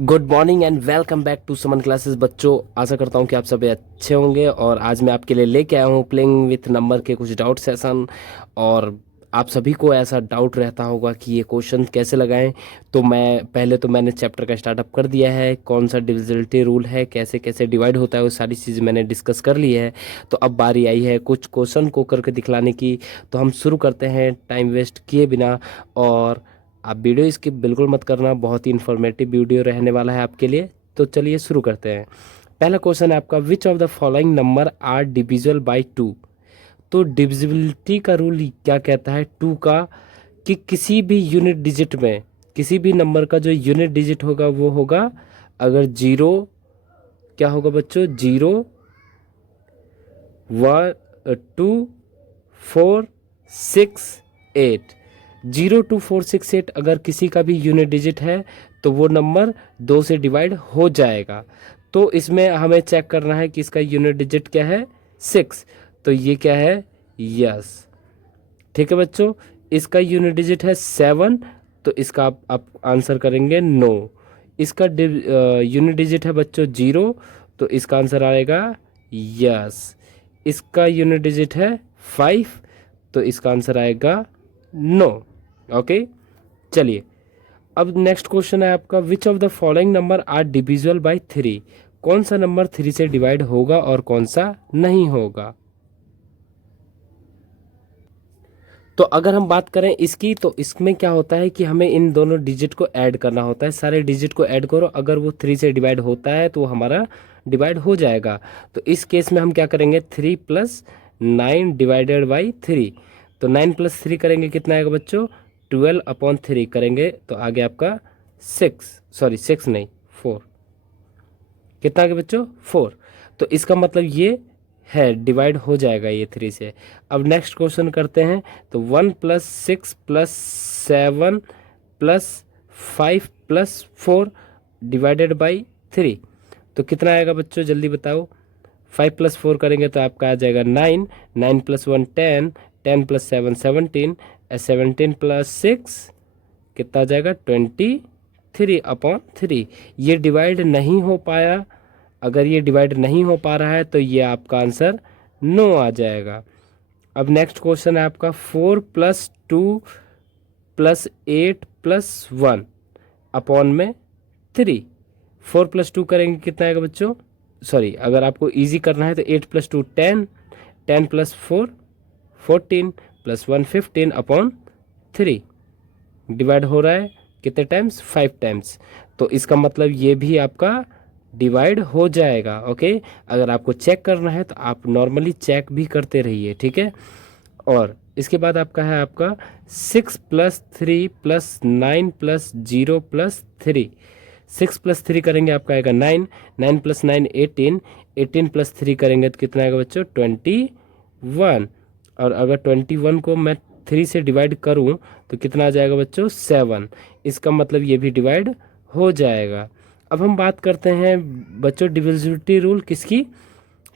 Good morning and welcome back to समन classes. बच्चों, आशा करता हूँ कि आप सभी अच्छे होंगे और आज मैं आपके लिए लेके आया हूँ प्लेइंग विथ नंबर के कुछ डाउट सेशन। और आप सभी को ऐसा डाउट रहता होगा कि ये क्वेश्चन कैसे लगाएं। तो मैंने चैप्टर का स्टार्टअप कर दिया है, कौन सा डिविजिबिलिटी रूल है, कैसे कैसे डिवाइड होता है, वो सारी चीज़ मैंने डिस्कस कर ली है। तो अब बारी आई है कुछ क्वेश्चन को करके दिखलाने की। तो हम शुरू करते हैं टाइम वेस्ट किए बिना। और आप वीडियो स्किप बिल्कुल मत करना, बहुत ही इन्फॉर्मेटिव वीडियो रहने वाला है आपके लिए। तो चलिए शुरू करते हैं। पहला क्वेश्चन है आपका, which of the following number are divisible by two. तो डिविजिबिलिटी का रूल क्या कहता है टू का, कि किसी भी यूनिट डिजिट में किसी भी नंबर का जो यूनिट डिजिट होगा वो होगा, अगर जीरो, क्या होगा बच्चों, zero, one, two, four, six, eight. 0 2 4 6 8 अगर किसी का भी यूनिट डिजिट है तो वो नंबर दो से डिवाइड हो जाएगा। तो इसमें हमें चेक करना है कि इसका यूनिट डिजिट क्या है, 6। तो ये क्या है, यस। ठीक है बच्चों, इसका यूनिट डिजिट है 7, तो इसका आप आंसर करेंगे नो। इसका यूनिट डिजिट है बच्चों 0, तो इसका आंसर आएगा यस। इसका यूनिट डिजिट है 5, तो इसका आंसर आएगा नो। ओके, चलिए अब नेक्स्ट क्वेश्चन है आपका, which of the following number are divisible by 3। कौन सा नंबर 3 से डिवाइड होगा और कौन सा नहीं होगा। तो अगर हम बात करें इसकी, तो इसमें क्या होता है कि हमें इन दोनों डिजिट को ऐड करना होता है। सारे डिजिट को ऐड करो, अगर वो 3 से डिवाइड होता है तो वो हमारा डिवाइड हो जाएगा। तो इस केस में हम क्या करेंगे, 3 + 9 डिवाइडेड बाई 3। तो 9 + 3 करेंगे, कितना आएगा बच्चों, 12/3 करेंगे तो आगे आपका 6 नहीं 4। कितना आगे बच्चों, 4। तो इसका मतलब ये है डिवाइड हो जाएगा ये 3 से। अब नेक्स्ट क्वेश्चन करते हैं। तो 1 + 6 + 7 + 5 + 4 डिवाइडेड बाई 3। तो कितना आएगा बच्चों, जल्दी बताओ। 5 + 4 करेंगे तो आपका आ जाएगा 9। 9 + 1 10, 10 + 7 17, 17 + 6 कितना आ जाएगा, 23/3। ये डिवाइड नहीं हो पाया। अगर ये डिवाइड नहीं हो पा रहा है तो ये आपका आंसर नो आ जाएगा। अब नेक्स्ट क्वेश्चन है आपका, 4 + 2 + 8 + 1 अपॉन में 3। 4 + 2 करेंगे, कितना आएगा बच्चों, सॉरी अगर आपको इजी करना है तो 8 + 2 10, 10 + 4 14 + 1 15/3। डिवाइड हो रहा है कितने टाइम्स, 5 टाइम्स। तो इसका मतलब ये भी आपका डिवाइड हो जाएगा। ओके, अगर आपको चेक करना है तो आप नॉर्मली चेक भी करते रहिए, ठीक है। और इसके बाद आपका है आपका 6 + 3 + 9 + 0 + 3। 6 + 3 करेंगे आपका आएगा 9, 9 + 9 18, 18 + 3 करेंगे तो कितना आएगा बच्चों, 21। और अगर 21 को मैं 3 से डिवाइड करूं तो कितना आ जाएगा बच्चों, 7। इसका मतलब ये भी डिवाइड हो जाएगा। अब हम बात करते हैं बच्चों डिविजिबिलिटी रूल किसकी,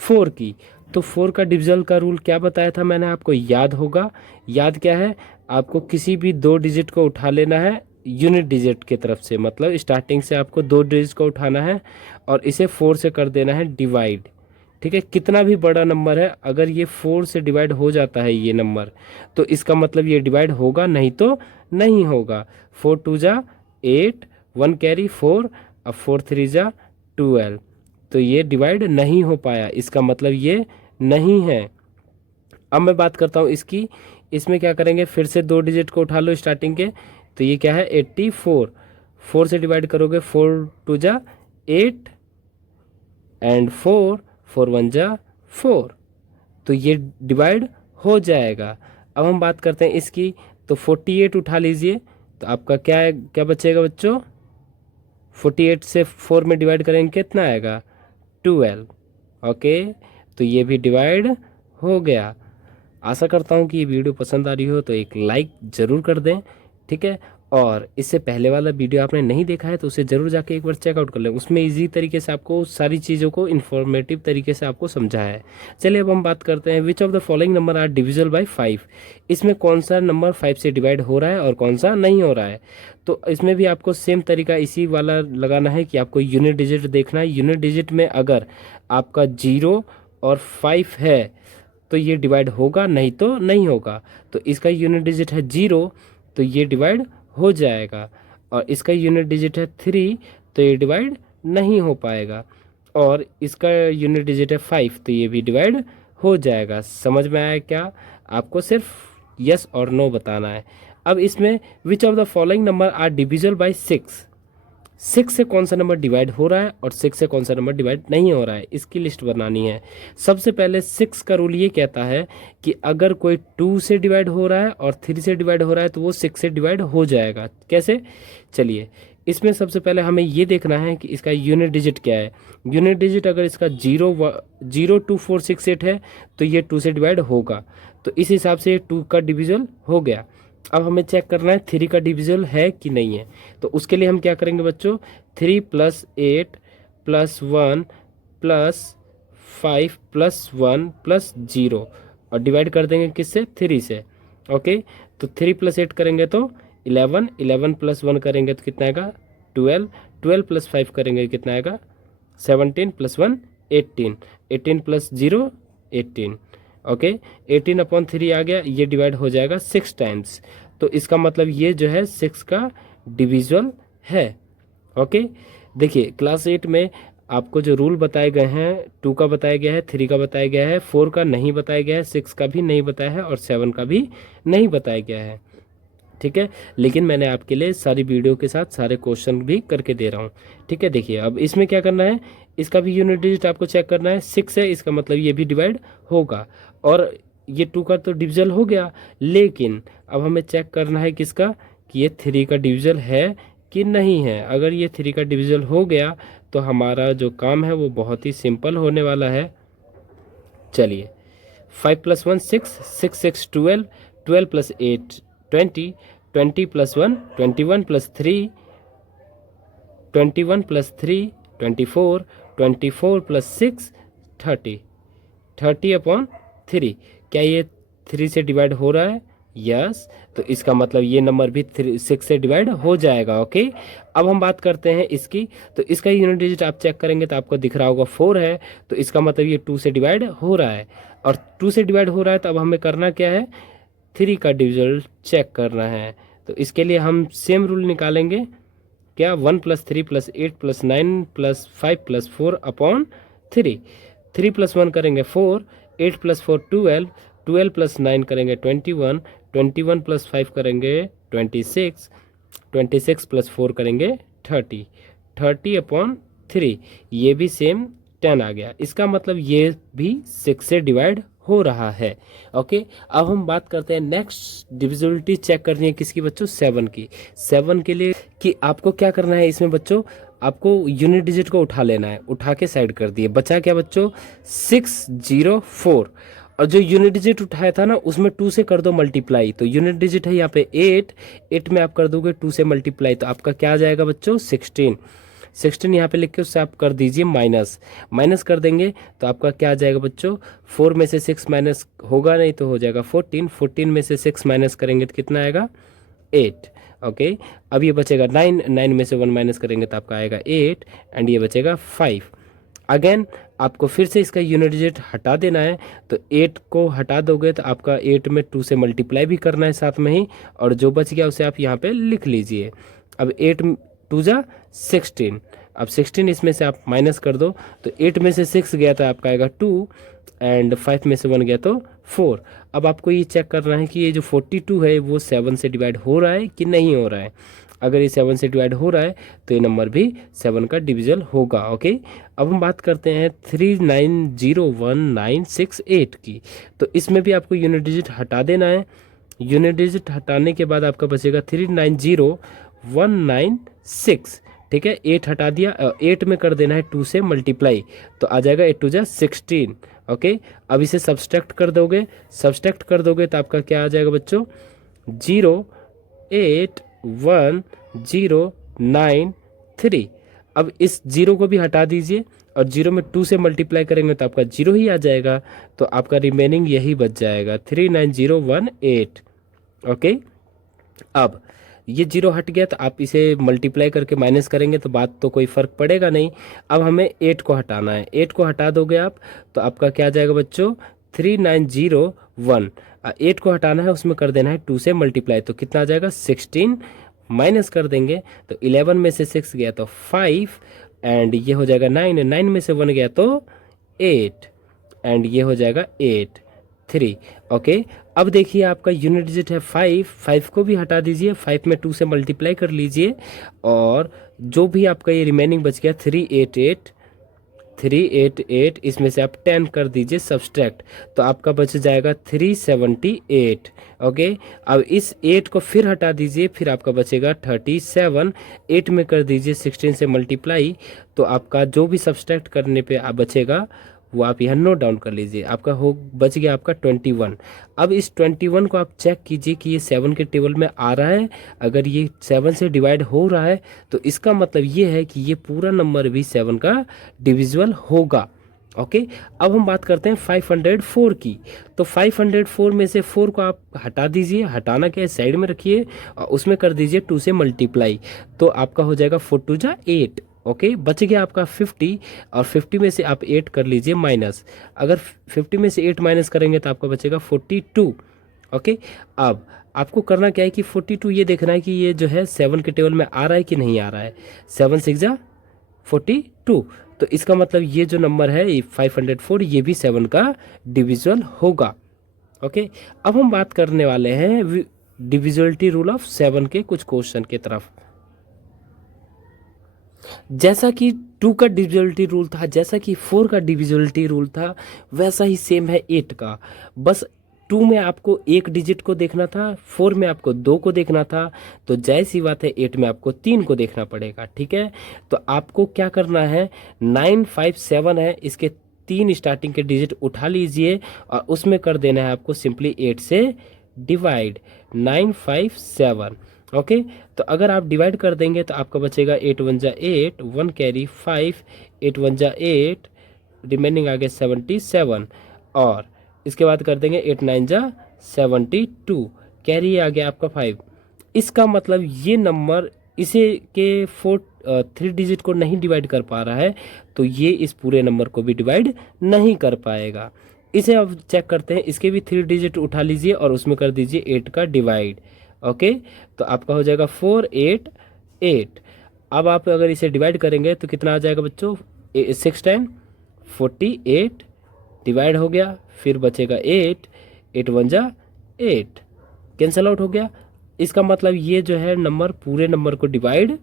4 की। तो 4 का डिविजल का रूल क्या बताया था मैंने आपको, याद होगा। याद क्या है, आपको किसी भी दो डिजिट को उठा लेना है यूनिट डिजिट की तरफ से, मतलब स्टार्टिंग से आपको दो डिजिट को उठाना है और इसे 4 से कर देना है डिवाइड। ठीक है, कितना भी बड़ा नंबर है, अगर ये 4 से डिवाइड हो जाता है ये नंबर, तो इसका मतलब ये डिवाइड होगा, नहीं तो नहीं होगा। 4 × 2 = 8, 1 कैरी 4, अब 4 × 3 = 12। तो ये डिवाइड नहीं हो पाया, इसका मतलब ये नहीं है। अब मैं बात करता हूँ इसकी। इसमें क्या करेंगे, फिर से दो डिजिट को उठा लो स्टार्टिंग के। तो ये क्या है, 84। 4 से डिवाइड करोगे, 4 × 2 = 8 एंड 4, 4 × 1 = 4। तो ये डिवाइड हो जाएगा। अब हम बात करते हैं इसकी। तो 48 उठा लीजिए, तो आपका क्या है, क्या बचेगा बच्चों, 48 से 4 में डिवाइड करेंगे कितना आएगा, 12। ओके, तो ये भी डिवाइड हो गया। आशा करता हूँ कि ये वीडियो पसंद आ रही हो तो एक लाइक ज़रूर कर दें, ठीक है। और इससे पहले वाला वीडियो आपने नहीं देखा है तो उसे ज़रूर जाके एक बार चेकआउट कर लें, उसमें इजी तरीके से आपको सारी चीज़ों को इन्फॉर्मेटिव तरीके से आपको समझाया है। चलिए अब हम बात करते हैं, which of the following number are divisible by 5। इसमें कौन सा नंबर 5 से डिवाइड हो रहा है और कौन सा नहीं हो रहा है। तो इसमें भी आपको सेम तरीका इसी वाला लगाना है कि आपको यूनिट डिजिट देखना है। यूनिट डिजिट में अगर आपका 0 और 5 है तो ये डिवाइड होगा, नहीं तो नहीं होगा। तो इसका यूनिट डिजिट है 0 तो ये डिवाइड हो जाएगा, और इसका यूनिट डिजिट है 3 तो ये डिवाइड नहीं हो पाएगा, और इसका यूनिट डिजिट है 5 तो ये भी डिवाइड हो जाएगा। समझ में आया क्या? आपको सिर्फ यस और नो बताना है। अब इसमें which of the following number are divisible by 6। 6 से कौन सा नंबर डिवाइड हो रहा है और 6 से कौन सा नंबर डिवाइड नहीं हो रहा है, इसकी लिस्ट बनानी है। सबसे पहले 6 का रूल ये कहता है कि अगर कोई 2 से डिवाइड हो रहा है और 3 से डिवाइड हो रहा है तो वो 6 से डिवाइड हो जाएगा। कैसे? चलिए, इसमें सबसे पहले हमें ये देखना है कि इसका यूनिट डिजिट क्या है। यूनिट डिजिट अगर इसका 02468 है तो ये 2 से डिवाइड होगा, तो इस हिसाब से 2 का डिविजल हो गया। अब हमें चेक करना है 3 का डिविजल है कि नहीं है। तो उसके लिए हम क्या करेंगे बच्चों, 3 + 8 + 1 + 5 + 1 + 0 और डिवाइड कर देंगे किससे, 3 से। ओके, तो 3 + 8 करेंगे तो 11, 11 + 1 करेंगे तो कितना आएगा, 12, 12 + 5 करेंगे कितना आएगा, 17 + 1 18, 18 + 0 18। ओके, 18/3 आ गया, ये डिवाइड हो जाएगा 6 टाइम्स। तो इसका मतलब ये जो है 6 का डिविजुअल है। ओके, देखिए क्लास 8 में आपको जो रूल बताए गए हैं, 2 का बताया गया है, 3 का बताया गया है, 4 का नहीं बताया गया है, 6 का भी नहीं बताया है और 7 का भी नहीं बताया गया है। ठीक है, लेकिन मैंने आपके लिए सारी वीडियो के साथ सारे क्वेश्चन भी करके दे रहा हूँ। ठीक है, देखिए अब इसमें क्या करना है, इसका भी यूनिट डिजिट आपको चेक करना है। 6 है, इसका मतलब ये भी डिवाइड होगा, और ये 2 का तो डिविजल हो गया, लेकिन अब हमें चेक करना है किसका, कि ये 3 का डिविजल है कि नहीं है। अगर ये 3 का डिविजल हो गया तो हमारा जो काम है वो बहुत ही सिंपल होने वाला है। चलिए, 5 + 1 6, 6 6 12, 12 + 8 20, 20 + 1 21 + 3 21 + 3 24, 24 + 6 30, 30/3। क्या ये 3 से डिवाइड हो रहा है? यस, तो इसका मतलब ये नंबर भी 6 से डिवाइड हो जाएगा। ओके, अब हम बात करते हैं इसकी। तो इसका यूनिट डिजिट आप चेक करेंगे तो आपको दिख रहा होगा 4 है, तो इसका मतलब ये 2 से डिवाइड हो रहा है, और 2 से डिवाइड हो रहा है तो अब हमें करना क्या है, 3 का डिविजल चेक करना है। तो इसके लिए हम सेम रूल निकालेंगे, क्या, 1 + 3 + 8 + 9 + 5 + 4/3। 3 + 1 करेंगे 4, 8 + 4 12, 12 + 9 करेंगे 21, 21 + 5 करेंगे 26, 26 + 4 करेंगे 30, 30/3। ये भी सेम 10 आ गया, इसका मतलब ये भी 6 से डिवाइड हो रहा है। ओके, अब हम बात करते हैं नेक्स्ट, डिविजिबिलिटी चेक करनी है किसकी बच्चों, 7 की। 7 के लिए कि आपको क्या करना है इसमें बच्चों, आपको यूनिट डिजिट को उठा लेना है, उठा के साइड कर दिए, बचा क्या बच्चों, 604, और जो यूनिट डिजिट उठाया था ना उसमें 2 से कर दो मल्टीप्लाई, तो यूनिट डिजिट है यहाँ पे 8, 8 में आप कर दोगे 2 से मल्टीप्लाई, तो आपका क्या आ जाएगा बच्चों, 16। 16 यहाँ पे लिख के उससे आप कर दीजिए माइनस, माइनस कर देंगे तो आपका क्या आ जाएगा बच्चों, 4 में से 6 माइनस होगा नहीं तो हो जाएगा 14, 14 में से 6 माइनस करेंगे तो कितना आएगा, 8। ओके, अब ये बचेगा 9, 9 में से 1 माइनस करेंगे तो आपका आएगा 8, एंड ये बचेगा 5। अगेन आपको फिर से इसका यूनिट डिजिट हटा देना है, तो 8 को हटा दोगे तो आपका 8 में 2 से मल्टीप्लाई भी करना है साथ में ही, और जो बच गया उसे आप यहाँ पे लिख लीजिए। अब 8 2 जा 16, अब 16 इसमें से आप माइनस कर दो, तो 8 में से 6 गया तो आपका आएगा 2, एंड 5 में से 1 गया तो 4। अब आपको ये चेक करना है कि ये जो 42 है वो 7 से डिवाइड हो रहा है कि नहीं हो रहा है। अगर ये 7 से डिवाइड हो रहा है तो ये नंबर भी 7 का डिविजल होगा। ओके, अब हम बात करते हैं 390198 की। तो इसमें भी आपको यूनिट डिजिट हटा देना है। यूनिट डिजिट हटाने के बाद आपका बचेगा 390196। ठीक है, 8 हटा दिया, 8 में कर देना है 2 से मल्टीप्लाई, तो आ जाएगा 8 2 जा 16। ओके, अब इसे सब्सट्रैक्ट कर दोगे, सब्सट्रैक्ट कर दोगे तो आपका क्या आ जाएगा बच्चों, 0 8 1093। अब इस जीरो को भी हटा दीजिए और जीरो में 2 से मल्टीप्लाई करेंगे तो आपका जीरो ही आ जाएगा, तो आपका रिमेनिंग यही बच जाएगा 39018। ओके, अब ये जीरो हट गया तो आप इसे मल्टीप्लाई करके माइनस करेंगे तो बात तो कोई फ़र्क पड़ेगा नहीं। अब हमें 8 को हटाना है, 8 को हटा दोगे आप तो आपका क्या आ जाएगा बच्चों, 3901। 8 को हटाना है, उसमें कर देना है 2 से मल्टीप्लाई, तो कितना आ जाएगा 16, माइनस कर देंगे तो 11 में से 6 गया तो 5 एंड ये हो जाएगा 9, 9 में से 1 गया तो 8 एंड ये हो जाएगा 8 3। ओके, अब देखिए आपका यूनिट डिजिट है 5, 5 को भी हटा दीजिए, 5 में 2 से मल्टीप्लाई कर लीजिए और जो भी आपका ये रिमेनिंग बच गया 388, 388 इसमें से आप 10 कर दीजिए सब्सट्रैक्ट, तो आपका बच जाएगा 378। ओके, अब इस 8 को फिर हटा दीजिए, फिर आपका बचेगा 37, 8 में कर दीजिए 16 से मल्टीप्लाई, तो आपका जो भी सब्सट्रैक्ट करने पे आप बचेगा वो आप यहाँ नोट डाउन कर लीजिए, आपका हो बच गया आपका 21। अब इस 21 को आप चेक कीजिए कि ये 7 के टेबल में आ रहा है। अगर ये 7 से डिवाइड हो रहा है तो इसका मतलब ये है कि ये पूरा नंबर भी 7 का डिविजिबल होगा। ओके, अब हम बात करते हैं 504 की। तो 504 में से 4 को आप हटा दीजिए, हटाना क्या है साइड में रखिए और उसमें कर दीजिए 2 से मल्टीप्लाई, तो आपका हो जाएगा 4 2 जा 8। ओके, बच गया आपका 50 और 50 में से आप 8 कर लीजिए माइनस, अगर 50 में से 8 माइनस करेंगे तो आपका बचेगा 42। ओके, अब आपको करना क्या है कि 42 ये देखना है कि ये जो है 7 के टेबल में आ रहा है कि नहीं आ रहा है। 7 6 जा 42, तो इसका मतलब ये जो नंबर है ये 504 ये भी 7 का डिविजिबल होगा। ओके, अब हम बात करने वाले हैं डिविजिबिलिटी रूल ऑफ 7 के कुछ क्वेश्चन के तरफ। जैसा कि 2 का डिविजिबिलिटी रूल था, जैसा कि 4 का डिविजिबिलिटी रूल था, वैसा ही सेम है 8 का। बस 2 में आपको एक डिजिट को देखना था, 4 में आपको 2 को देखना था, तो जैसी बात है 8 में आपको 3 को देखना पड़ेगा। ठीक है, तो आपको क्या करना है, 9 5 7 है, इसके 3 स्टार्टिंग के डिजिट उठा लीजिए और उसमें कर देना है आपको सिंपली 8 से डिवाइड, 9 5 7। ओके, तो अगर आप डिवाइड कर देंगे तो आपका बचेगा 8 1 जा 8, 1 कैरी 5, 8 1 जा 8, रिमेनिंग आ गया 77 और इसके बाद कर देंगे 8 9 जा 72, कैरी आ गया आपका 5। इसका मतलब ये नंबर इसे के 3 डिजिट को नहीं डिवाइड कर पा रहा है, तो ये इस पूरे नंबर को भी डिवाइड नहीं कर पाएगा। इसे अब चेक करते हैं, इसके भी 3 डिजिट उठा लीजिए और उसमें कर दीजिए 8 का डिवाइड। ओके, तो आपका हो जाएगा 4 8 8। अब आप अगर इसे डिवाइड करेंगे तो कितना आ जाएगा बच्चों, 6 10 48, डिवाइड हो गया, फिर बचेगा 8, 8 1 जा 8, कैंसल आउट हो गया। इसका मतलब ये जो है नंबर पूरे नंबर को डिवाइड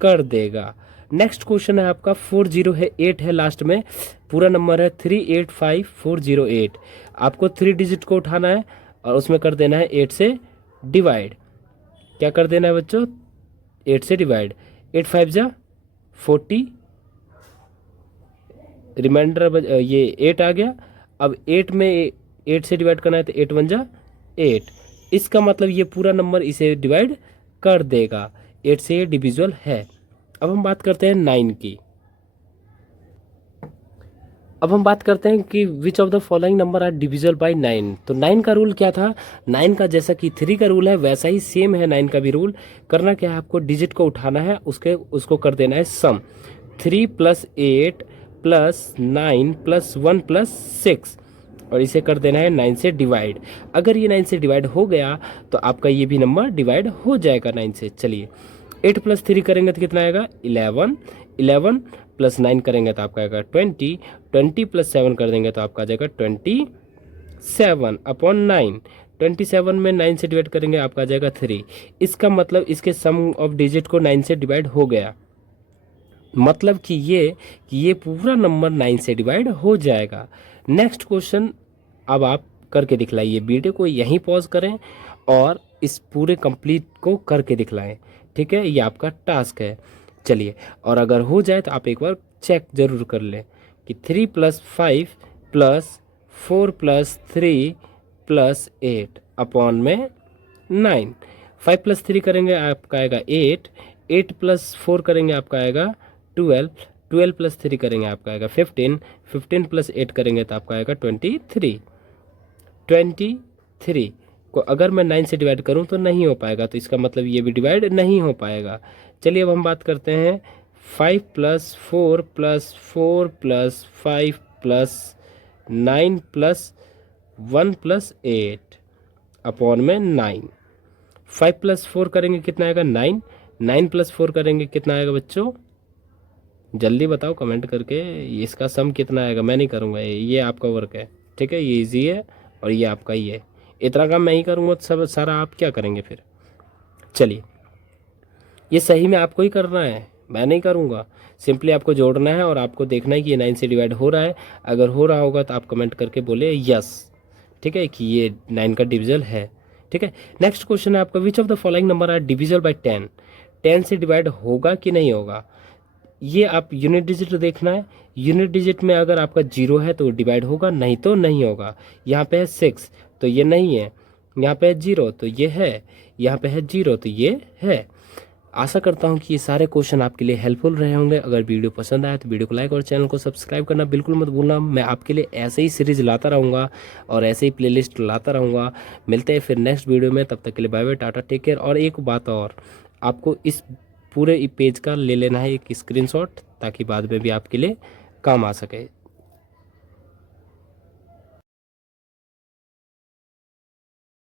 कर देगा। नेक्स्ट क्वेश्चन है आपका 40 है, 8 है लास्ट में, पूरा नंबर है 385408। आपको 3 डिजिट को उठाना है और उसमें कर देना है 8 से डिवाइड। क्या कर देना है बच्चों, 8 से डिवाइड, 8 5 जा 40, रिमाइंडर ये 8 आ गया। अब 8 में 8 से डिवाइड करना है तो 8 1 जा 8, इसका मतलब ये पूरा नंबर इसे डिवाइड कर देगा, 8 से ये डिविजिबल है। अब हम बात करते हैं 9 की। अब हम बात करते हैं कि which of the following number are divisible by 9। तो 9 का रूल क्या था, 9 का जैसा कि 3 का रूल है वैसा ही सेम है 9 का भी रूल। करना क्या है, आपको डिजिट को उठाना है, उसको कर देना है सम, 3 + 8 + 9 + 1 + 6 और इसे कर देना है 9 से डिवाइड। अगर ये 9 से डिवाइड हो गया तो आपका ये भी नंबर डिवाइड हो जाएगा 9 से। चलिए 8 + 3 करेंगे तो कितना आएगा 11, 11 + 9 करेंगे तो आपका आएगा 20, 20 + 7 कर देंगे तो आपका आ जाएगा 27/9। 27 में 9 से डिवाइड करेंगे आपका आ जाएगा 3। इसका मतलब इसके सम ऑफ डिजिट को 9 से डिवाइड हो गया, मतलब कि ये पूरा नंबर 9 से डिवाइड हो जाएगा। नेक्स्ट क्वेश्चन अब आप करके दिखलाइए, वीडियो को यहीं पॉज करें और इस पूरे कंप्लीट को करके दिखलाएं। ठीक है, ये आपका टास्क है। चलिए, और अगर हो जाए तो आप एक बार चेक जरूर कर लें कि 3 + 5 + 4 + 3 + 8 अपॉन में 9। 5+3 करेंगे आपका आएगा 8, 8+4 करेंगे आपका आएगा 12, 12+3 करेंगे आपका आएगा 15, 15+8 करेंगे तो आपका आएगा 23, 23 को अगर मैं 9 से डिवाइड करूं तो नहीं हो पाएगा, तो इसका मतलब ये भी डिवाइड नहीं हो पाएगा। चलिए अब हम बात करते हैं 5+4+5+9+1+8 अपॉन में 9। 5+4 करेंगे कितना आएगा 9, 9+4 करेंगे कितना आएगा बच्चों, जल्दी बताओ कमेंट करके। इसका सम कितना आएगा, मैं नहीं करूँगा, ये आपका वर्क है, ठीक है, ये इजी है और ये आपका ही है। इतना काम मैं ही करूँगा तो सब सारा आप क्या करेंगे फिर। चलिए ये सही में आपको ही करना है, मैं नहीं करूँगा। सिंपली आपको जोड़ना है और आपको देखना है कि ये 9 से डिवाइड हो रहा है। अगर हो रहा होगा तो आप कमेंट करके बोले यस, ठीक है, कि ये 9 का डिविजल है। ठीक है, नेक्स्ट क्वेश्चन है आपका, which of the following number are divisible by 10, 10 से डिवाइड होगा कि नहीं होगा। ये आप यूनिट डिजिट देखना है, यूनिट डिजिट में अगर आपका 0 है तो डिवाइड होगा, नहीं तो नहीं होगा। यहाँ पे है 6 तो ये नहीं है, यहाँ पे है 0 तो ये है, यहाँ पे है 0 तो ये है। आशा करता हूँ कि ये सारे क्वेश्चन आपके लिए हेल्पफुल रहे होंगे। अगर वीडियो पसंद आए तो वीडियो को लाइक और चैनल को सब्सक्राइब करना बिल्कुल मत भूलना। मैं आपके लिए ऐसे ही सीरीज लाता रहूँगा और ऐसे ही प्लेलिस्ट लाता रहूँगा। मिलते हैं फिर नेक्स्ट वीडियो में, तब तक के लिए bye bye, tata, take care. और एक बात और, आपको इस पूरे पेज का ले लेना है एक स्क्रीनशॉट ताकि बाद में भी आपके लिए काम आ सके।